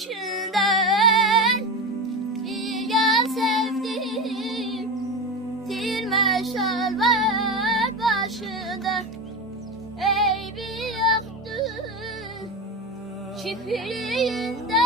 başından ya sevdim tilme şal var başında ey bir yaktı çiftliğinde